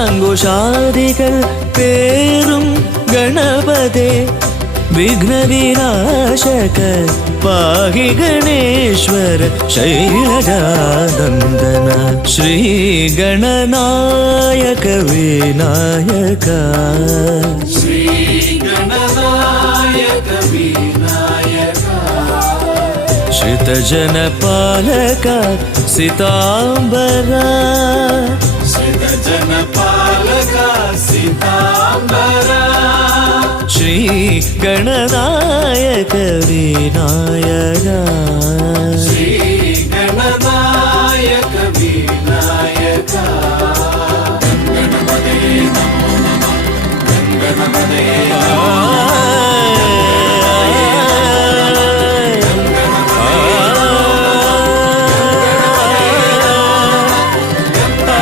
പാശാങ്കുശാദികൾ പേരും ഗണപതേ വിഘ്നവിനാശക പാഹി ഗണേശ്വര ശൈലജാനന്ദന ശ്രീ ഗണനായക വിനായക ശ്രീ ഗണനായക വിനായക ശ്രിതജനപാലക സിതാംബര ശ്രിതജനപാലക സിതാംബര ശ്രീ ഗണനായക വിനായക ശ്രീ ഗണനായക വിനായക ഗണപതേ നമോ നമഃ ഗണപതേ നമോ